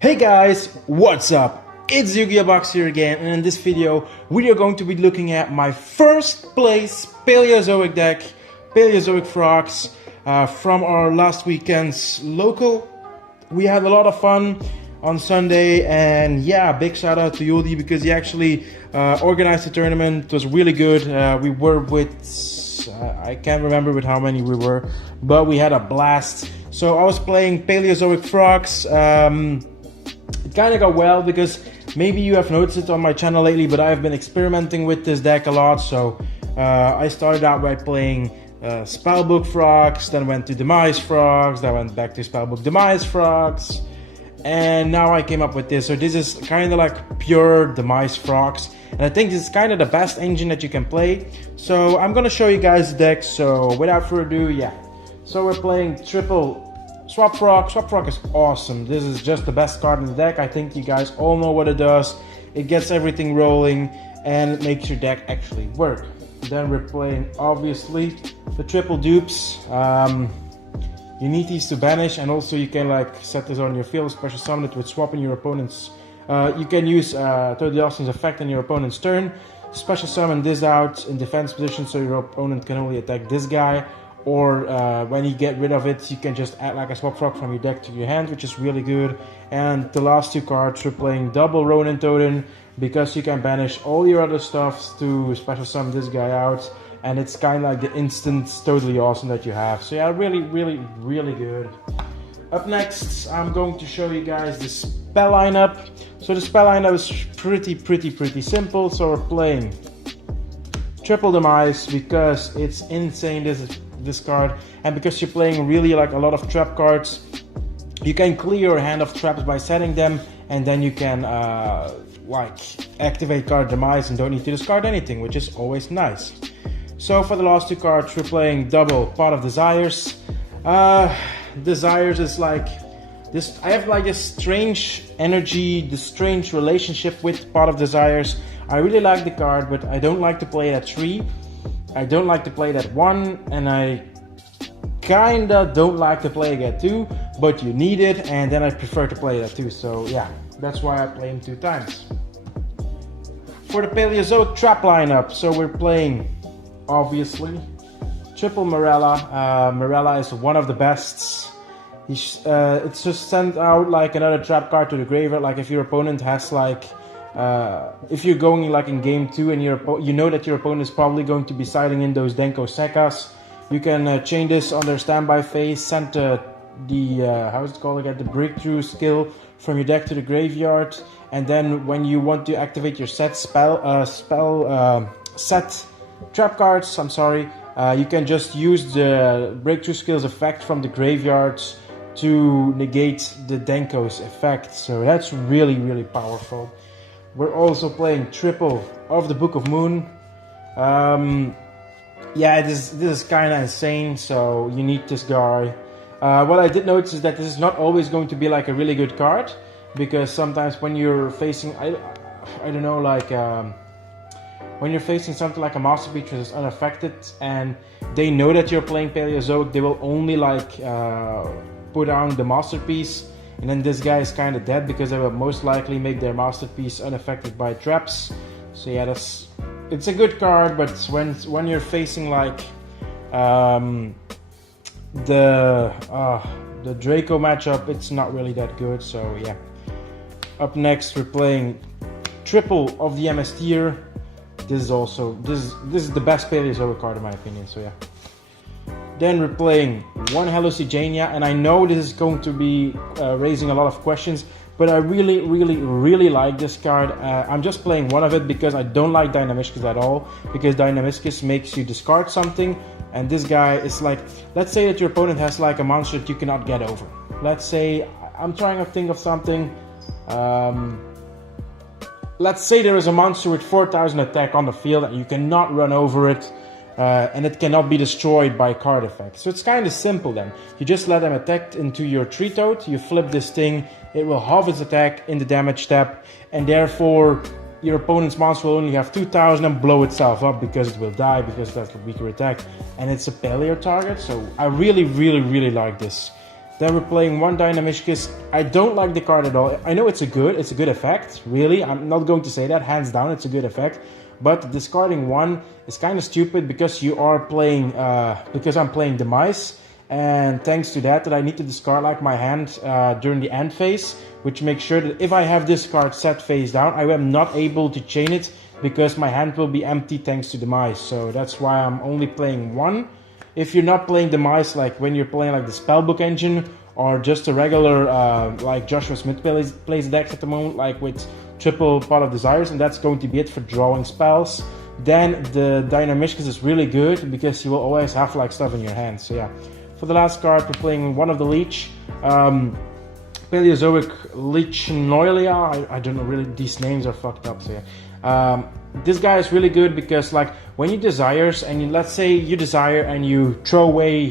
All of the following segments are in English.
Hey guys, what's up? It's YGO Box here again, and in this video we are going to be looking at my first place Paleozoic deck, Paleozoic frogs from our last weekend's local. We had a lot of fun on Sunday, and yeah, big shout out to Yodi because he actually organized the tournament. It was really good. We were with, I can't remember with how many we were, but we had a blast. So I was playing Paleozoic frogs. It kind of got well because maybe you have noticed it on my channel lately, but I've been experimenting with this deck a lot. So I started out by playing Spellbook frogs, then went to Demise frogs, then went back to Spellbook Demise frogs, and now I came up with this. So this is kind of like pure Demise frogs, and I think this is kind of the best engine that you can play. So I'm gonna show you guys the deck. So without further ado, yeah. So we're playing triple Swap Frog. Swap Frog is awesome. This is just the best card in the deck. I think you guys all know what it does. It gets everything rolling and it makes your deck actually work. Then we're playing obviously the triple dupes. You need these to banish, and also you can like set this on your field, special summon it with swapping your opponent's. You can use Totally Awesome's effect on your opponent's turn. Special summon this out in defense position so your opponent can only attack this guy. Or when you get rid of it, you can just add like a Swap Frog from your deck to your hand, which is really good. And the last two cards, we're playing double Ronin Totem because you can banish all your other stuff to special summon this guy out, and it's kind of like the instant Totally Awesome that you have. So yeah, really good. Up next, I'm going to show you guys the spell lineup. So the spell lineup is pretty simple. So we're playing triple Demise because it's insane. This card, and because you're playing really like a lot of trap cards, you can clear your hand of traps by setting them, and then you can like activate card Demise and don't need to discard anything, which is always nice. So for the last two cards, we're playing double Pot of Desires. Desires is like this. I have like a strange energy, the strange relationship with Pot of Desires. I really like the card, but I don't like to play it at 3. I don't like to play that 1, and I kinda don't like to play it at 2, but you need it, and then I prefer to play it at 2, so yeah, that's why I play him 2 times. For the Paleozoic trap lineup, so we're playing, obviously, triple Morella. Morella is one of the bests. It's just sent out like another trap card to the graveyard, like if your opponent has like if you're going like in game 2 and you know that your opponent is probably going to be siding in those Denko Sekas, you can chain this on their standby phase, send the how is it called again, the breakthrough skill from your deck to the graveyard, and then when you want to activate your set set trap cards, you can just use the breakthrough skills effect from the graveyards to negate the Denko's effect. So that's really powerful. We're also playing triple of the Book of Moon. Yeah, this is kind of insane, so you need this guy. What I did notice is that this is not always going to be like a really good card, because sometimes when you're facing, I don't know, like when you're facing something like a Masterpiece which is unaffected, and they know that you're playing Paleozoic, they will only like put down the Masterpiece. And then this guy is kind of dead because they will most likely make their Masterpiece unaffected by traps. So yeah, it's a good card, but when you're facing like the Draco matchup, it's not really that good. So yeah. Up next, we're playing triple of the MS tier. This is the best Paleozoic card in my opinion. So yeah. Then we're playing one Hallucigenia, and I know this is going to be raising a lot of questions, but I really like this card. I'm just playing one of it because I don't like Dynamiscus at all, because Dynamiscus makes you discard something, and this guy is like, let's say that your opponent has like a monster that you cannot get over. Let's say, I'm trying to think of something, let's say there is a monster with 4000 attack on the field and you cannot run over it. And it cannot be destroyed by card effects. So it's kind of simple then. You just let them attack into your tree toad, you flip this thing, it will halve its attack in the damage step, and therefore your opponent's monster will only have 2000 and blow itself up because it will die, because that's a weaker attack. And it's a paleo target, so I really like this. Then we're playing one Dynamishkis. I don't like the card at all. I know it's a good effect, really. I'm not going to say that, hands down, it's a good effect. But discarding one is kind of stupid because you are playing, because I'm playing Demise. And thanks to that I need to discard like my hand during the end phase, which makes sure that if I have this card set face down, I am not able to chain it because my hand will be empty thanks to Demise. So that's why I'm only playing one. If you're not playing Demise, like when you're playing like the Spellbook engine or just a regular like Joshua Smith plays decks at the moment, like with triple Pot of Desires, and that's going to be it for drawing spells, then the Dynamishkis is really good because you will always have like stuff in your hand. So yeah. For the last card, we're playing one of the Leech, Paleozoic Leechnoilia. I don't know, really, these names are fucked up. So yeah, this guy is really good because like when you desires and you, let's say you desire and you throw away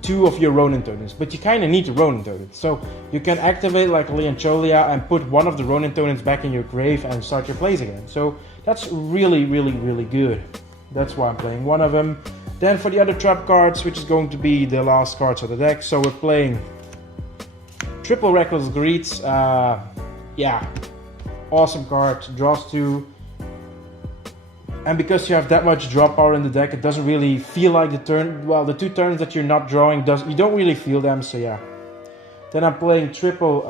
2 of your Ronin totems, but you kind of need the Ronin totems, so you can activate like Leoncholia and put one of the Ronin totems back in your grave and start your plays again. So that's really good. That's why I'm playing one of them. Then for the other trap cards, which is going to be the last cards of the deck, so we're playing triple Reckless Greets. Yeah, awesome card, draws 2. And because you have that much draw power in the deck, it doesn't really feel like the turn. Well, the 2 turns that you're not drawing, you don't really feel them. So yeah. Then I'm playing triple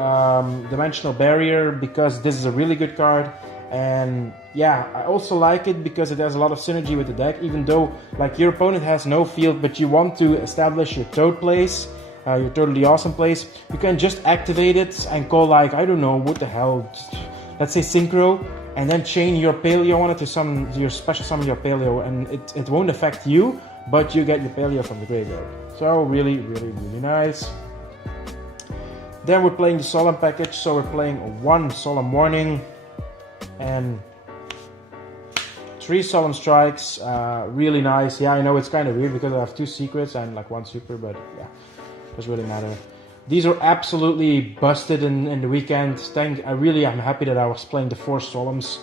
Dimensional Barrier because this is a really good card. And yeah, I also like it because it has a lot of synergy with the deck, even though like your opponent has no field, but you want to establish your Toad place, your Totally Awesome place. You can just activate it and call like, I don't know, what the hell, let's say Synchro, and then chain your Paleo on it to summon your special summon your Paleo, and it won't affect you, but you get your Paleo from the graveyard. So really nice. Then we're playing the Solemn package, so we're playing 1 Solemn Warning and 3 Solemn Strikes. Really nice. Yeah, I know it's kind of weird because I have 2 secrets and like 1 super, but yeah, doesn't really matter. These are absolutely busted in the weekend. I really am happy that I was playing the 4 Solemns.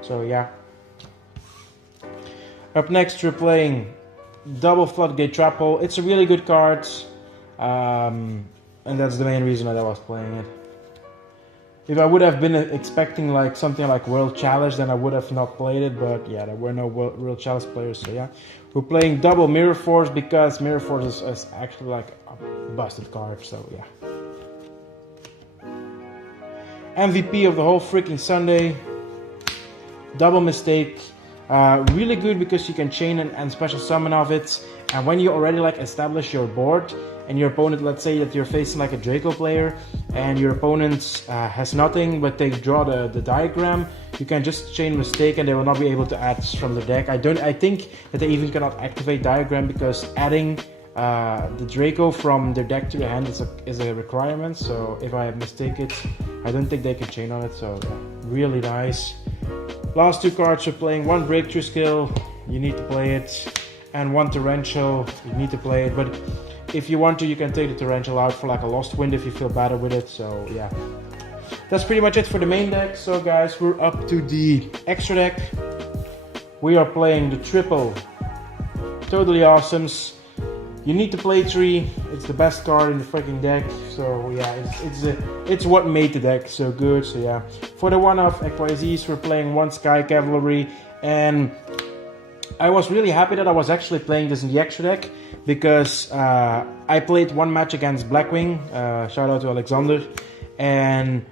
So yeah. Up next we're playing double Floodgate Trap Hole. It's a really good card. And that's the main reason that I was playing it. If I would have been expecting like something like World Challenge, then I would have not played it, but yeah, there were no World Challenge players, so yeah. We're playing double Mirror Force because Mirror Force is actually like a busted card, so yeah. MVP of the whole freaking Sunday, Double Mistake. Really good because you can chain and special summon of it, and when you already like establish your board, and your opponent, let's say that you're facing like a Draco player and your opponent has nothing but they draw the diagram, you can just chain Mistake and they will not be able to add from the deck. I think that they even cannot activate diagram because adding the Draco from their deck to their hand is a requirement. So if I mistake it, I don't think they can chain on it. So yeah, really nice. Last 2 cards are playing 1 Breakthrough Skill, you need to play it, and 1 Torrential, you need to play it, but if you want to, you can take the Torrential out for like a Lost Wind if you feel better with it. So yeah, that's pretty much it for the main deck. So guys, we're up to the extra deck. We are playing the triple Totally Awesomes. You need to play 3. It's the best card in the freaking deck. So yeah, it's what made the deck so good. So yeah, for the one-off XYZs, we're playing 1 Sky Cavalry, and I was really happy that I was actually playing this in the extra deck because I played 1 match against Blackwing, shout out to Alexander, and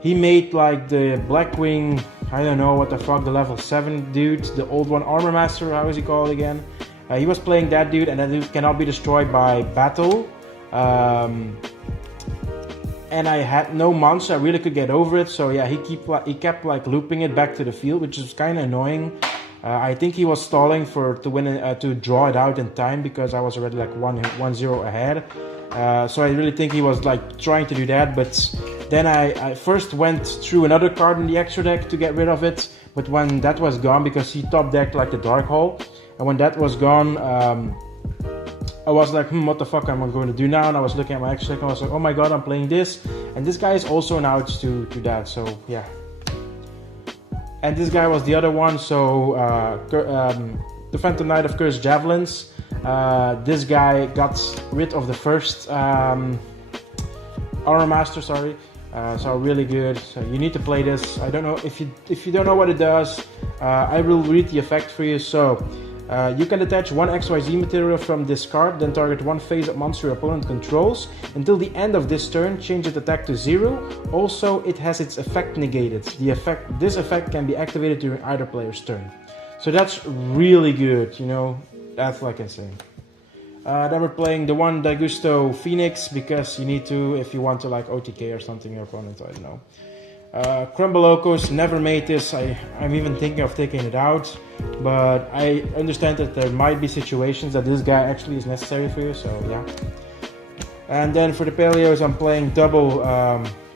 he made like the Blackwing, I don't know what the fuck, the level 7 dude, the old one, Armor Master, how is he called again? He was playing that dude, and that dude cannot be destroyed by battle. And I had no monster, I really could get over it, so yeah, he kept like looping it back to the field, which is kind of annoying. I think he was stalling to draw it out in time because I was already like 1-0 ahead. So I really think he was like trying to do that, but then I first went through another card in the extra deck to get rid of it, but when that was gone, because he top decked like the Dark Hole, and when that was gone, I was like, what the fuck am I going to do now? And I was looking at my extra deck and I was like, oh my god, I'm playing this, and this guy is also an out to that, so yeah. And this guy was the other one, so the Phantom Knight of Cursed Javelins. This guy got rid of the first Armor Master, sorry. So really good. So you need to play this. I don't know if you don't know what it does. I will read the effect for you. So you can detach one XYZ material from this card, then target one face-up monster your opponent controls. Until the end of this turn, change its attack to 0. Also, it has its effect negated. This effect can be activated during either player's turn. So that's really good, you know. That's like insane. Then we're playing the one Daigusto Phoenix because you need to if you want to like OTK or something your opponent, I don't know. Crumbalocos, never made this. I'm even thinking of taking it out, but I understand that there might be situations that this guy actually is necessary for you, so yeah. And then for the Paleos, I'm playing double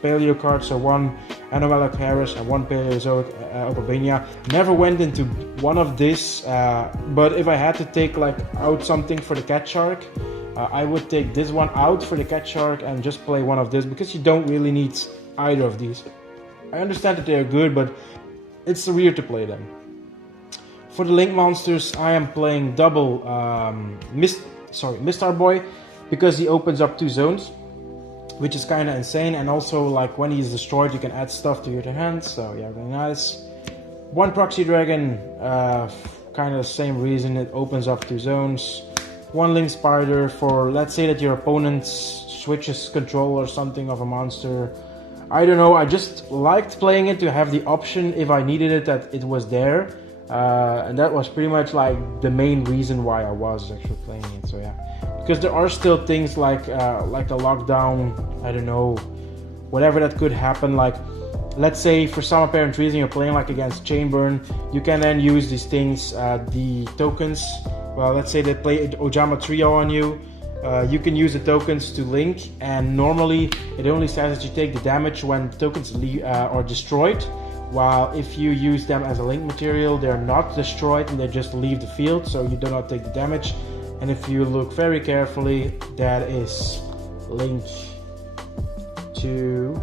Paleo cards, so one Anomalic Harris and one Paleozoic Opabenia. Never went into one of this, but if I had to take like out something for the Cat Shark, I would take this one out for the Cat Shark and just play one of this because you don't really need either of these. I understand that they are good, but it's weird to play them. For the Link monsters, I am playing double Mistar Boy because he opens up 2 zones, which is kind of insane. And also, like when he's destroyed, you can add stuff to your hand. So yeah, very nice. One Proxy Dragon, kind of the same reason. It opens up 2 zones. One Link Spider for, let's say that your opponent switches control or something of a monster. I don't know, I just liked playing it to have the option if I needed it that it was there. And that was pretty much like the main reason why I was actually playing it, so yeah. Because there are still things like a lockdown, I don't know, whatever that could happen. Like, let's say for some apparent reason you're playing like against Chainburn, you can then use these things, the tokens. Well, let's say they play Ojama Trio on you. You can use the tokens to link, and normally it only says that you take the damage when the tokens are destroyed, while if you use them as a link material, they're not destroyed and they just leave the field, so you do not take the damage. And if you look very carefully, that is link 2,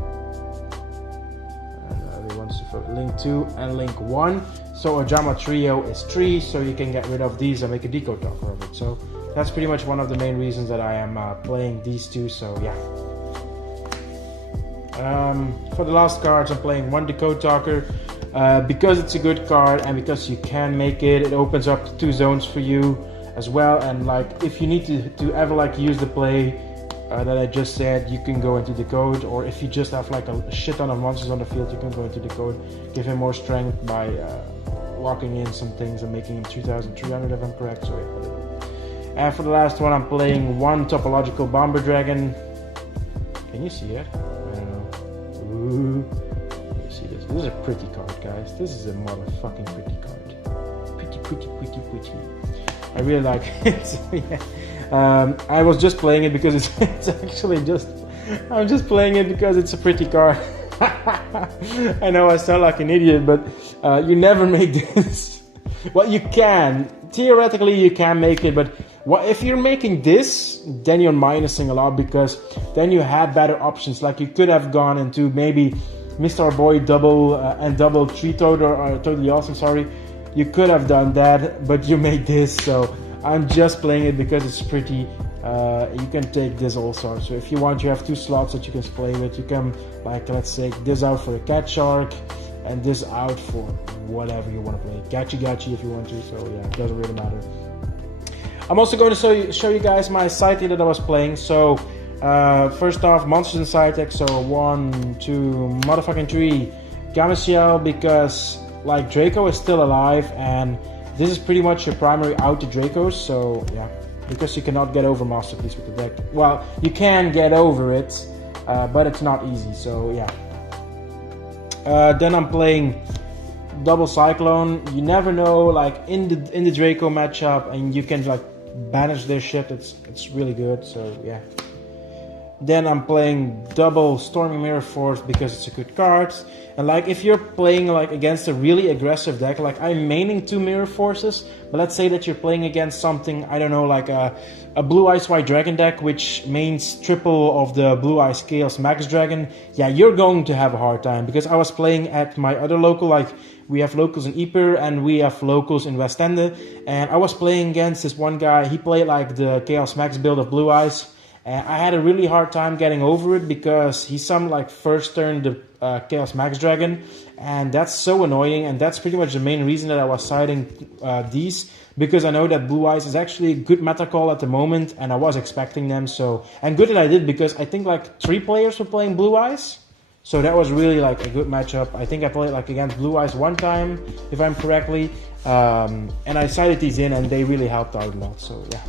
link 2 and link 1. So Ojama Trio is 3, so you can get rid of these and make a Decode Talker of it. So that's pretty much one of the main reasons that I am playing these two, so yeah. For the last cards, I'm playing one Decode Talker because it's a good card and because you can make it. It opens up 2 zones for you as well, and like if you need to ever like use the play that I just said, you can go into Decode, or if you just have like a shit ton of monsters on the field, you can go into Decode, give him more strength by locking in some things and making him 3,300 if I'm correct, so yeah. And for the last one, I'm playing one Topological Bomber Dragon. Can you see it? I don't know. Ooh. Can you see this? This is a pretty card, guys. This is a motherfucking pretty card. Pretty. I really like it. So, yeah. I was just playing it because it's actually just... I'm just playing it because it's a pretty card. I know I sound like an idiot, but you never make this. Well, you can. Theoretically, you can make it, but if you're making this, then you're minusing a lot, because then you had better options. Like you could have gone into maybe Mr. Boy double and double Tree Toad or Totally Awesome, sorry. You could have done that, but you made this, so I'm just playing it because it's pretty. You can take this also. So if you want, you have 2 slots that you can play with. You can, like, let's say this out for a Cat Shark and this out for whatever you want to play. Gachi if you want to, so yeah, it doesn't really matter. I'm also going to show you guys my side deck that I was playing. So first off, monsters in side deck. So 1, 2, motherfucking 3 Gameciel, because like Draco is still alive and this is pretty much your primary out to Dracos, so yeah, because you cannot get over Masterpiece with the deck. Well, you can get over it, but it's not easy, so yeah. Then I'm playing double Cyclone. You never know, like in the Draco matchup, and you can like banish their shit. It's really good, so yeah. Then I'm playing double Storming Mirror Force because it's a good card. And like if you're playing like against a really aggressive deck, like I'm maining 2 Mirror Forces, but let's say that you're playing against something, I don't know, like a Blue Eyes White Dragon deck, which mains triple of the Blue Eyes Chaos Max Dragon, yeah, you're going to have a hard time. Because I was playing at my other local, like we have locals in Yper and we have locals in Westende, and I was playing against this one guy. He played like the Chaos Max build of Blue Eyes. And I had a really hard time getting over it because he summoned like first turn the Chaos Max Dragon, and that's so annoying, and that's pretty much the main reason that I was siding these, because I know that Blue Eyes is actually a good meta call at the moment, and I was expecting them, so, and good that I did, because I think like 3 players were playing Blue Eyes, so that was really like a good matchup. I think I played like against Blue Eyes one time, if I'm correctly, and I sided these in, and they really helped out a lot, so yeah.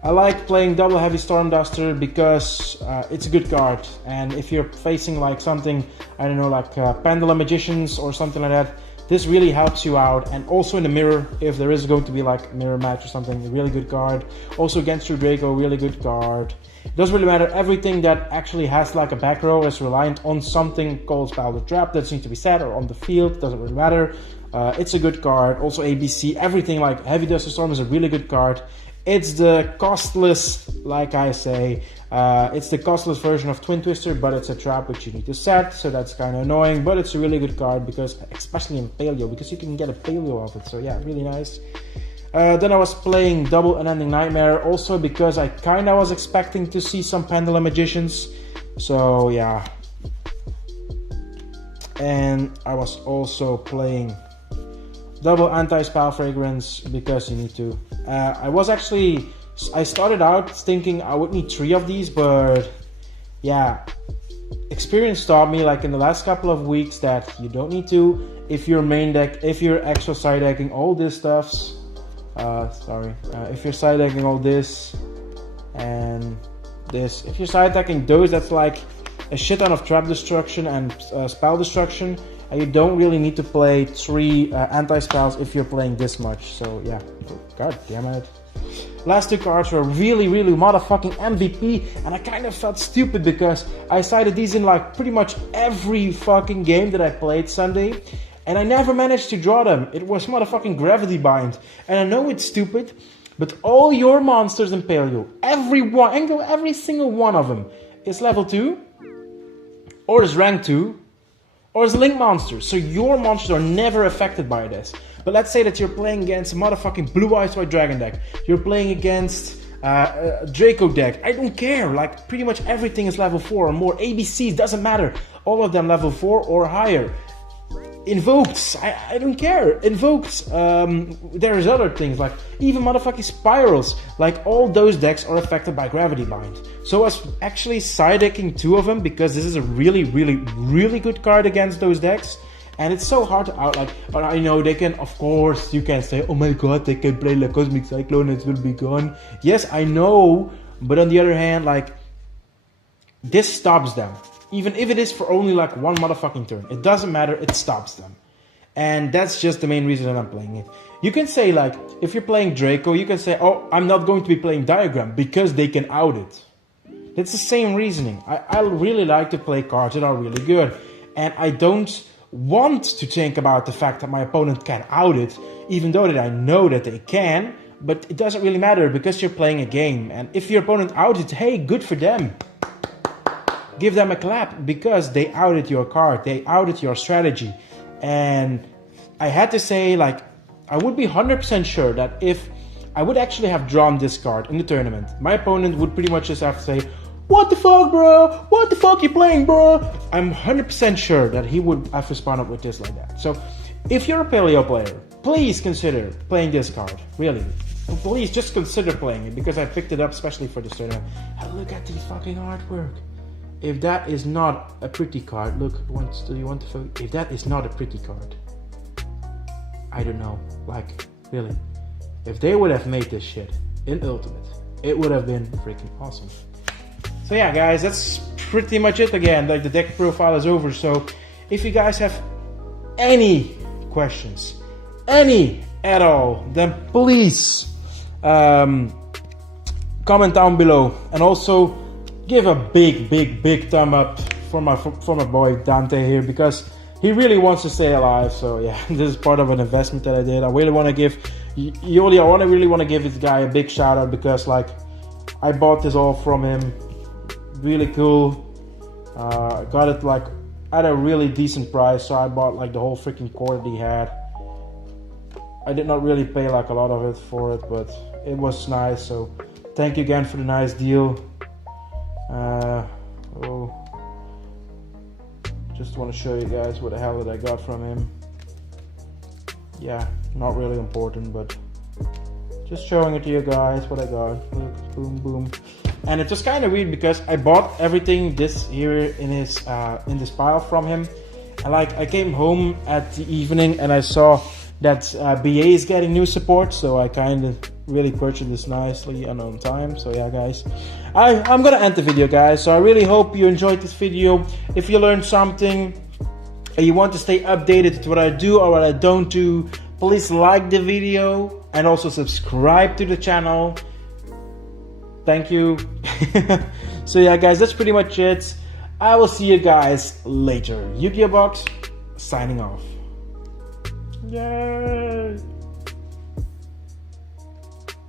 I like playing double Heavy Storm Duster because it's a good card, and if you're facing like something, I don't know, like Pendulum Magicians or something like that, this really helps you out. And also in the mirror, if there is going to be like a mirror match or something, a really good card. Also against your Draco, really good card. It doesn't really matter, everything that actually has like a back row is reliant on something called Spell the Trap that needs to be set, or on the field, doesn't really matter. It's a good card. Also ABC, everything like Heavy Duster Storm is a really good card. It's the costless, like I say, it's the costless version of Twin Twister, but it's a trap which you need to set, so that's kind of annoying, but it's a really good card, because especially in Paleo, because you can get a Paleo of it, so yeah, really nice. Then I was playing double Unending Nightmare, also because I kind of was expecting to see some Pendulum Magicians, so yeah. And I was also playing double Anti-Spell Fragrance, because you need to. I started out thinking I would need 3 of these, but yeah, experience taught me like in the last couple of weeks that you don't need to. If you're main deck, if you're extra side decking all this stuffs, if you're side decking all this and this, if you're side decking those, that's like a shit ton of trap destruction and spell destruction. You don't really need to play 3 anti-spells if you're playing this much, so yeah, god damn it. Last 2 cards were really motherfucking MVP, and I kind of felt stupid because I sided these in like pretty much every fucking game that I played Sunday, and I never managed to draw them. It was motherfucking Gravity Bind, and I know it's stupid, but all your monsters in Paleo, every single one of them is level 2, or is rank 2, or as Link monsters, so your monsters are never affected by this. But let's say that you're playing against a motherfucking Blue Eyes White Dragon deck, you're playing against a Draco deck, I don't care, like pretty much everything is level 4 or more, ABCs, doesn't matter, all of them level 4 or higher. Invokes, I don't care, invokes, there's other things, like even motherfucking spirals, like all those decks are affected by Gravity Bind. So I was actually side decking 2 of them, because this is a really good card against those decks, and it's so hard to out, like, but I know they can, of course, you can say, oh my god, they can play like Cosmic Cyclone, it will be gone. Yes, I know, but on the other hand, like, this stops them. Even if it is for only like 1 motherfucking turn, it doesn't matter, it stops them. And that's just the main reason that I'm playing it. You can say like, if you're playing Draco, you can say, oh, I'm not going to be playing Diagram because they can out it. It's the same reasoning. I really like to play cards that are really good. And I don't want to think about the fact that my opponent can out it, even though that I know that they can. But it doesn't really matter because you're playing a game. And if your opponent outs it, hey, good for them. Give them a clap because they outed your card, they outed your strategy. And I had to say, like, I would be 100% sure that if I would actually have drawn this card in the tournament, my opponent would pretty much just have to say, what the fuck, bro? What the fuck you playing, bro? I'm 100% sure that he would have responded with this like that. So if you're a Paleo player, please consider playing this card, really. Please just consider playing it, because I picked it up especially for this tournament. And look at the fucking artwork. If that is not a pretty card, look, do you want to, if that is not a pretty card, I don't know, like, really, if they would have made this shit in Ultimate, it would have been freaking awesome. So yeah, guys, that's pretty much it again, like the deck profile is over, so if you guys have any questions, any at all, then please comment down below, and also give a big thumb up for my boy Dante here, because he really wants to stay alive. So yeah, this is part of an investment that I did. I really want to give Yoli, I really want to give this guy a big shout out, because like I bought this all from him. Really cool. Got it like at a really decent price, so I bought like the whole freaking core that he had. I did not really pay like a lot of it for it, but it was nice. So thank you again for the nice deal. Just want to show you guys what the hell that I got from him. Yeah, not really important, but just showing it to you guys what I got. Look, boom, boom. And it's just kind of weird because I bought everything this here in his in this pile from him, and like I came home at the evening and I saw that BA is getting new support, so I kind of really purchased this nicely and on time. So yeah, guys, I'm gonna end the video, guys. So I really hope you enjoyed this video. If you learned something and you want to stay updated to what I do or what I don't do, please like the video and also subscribe to the channel. Thank you. So yeah, guys, that's pretty much it. I will see you guys later. YGO Box signing off. Yay!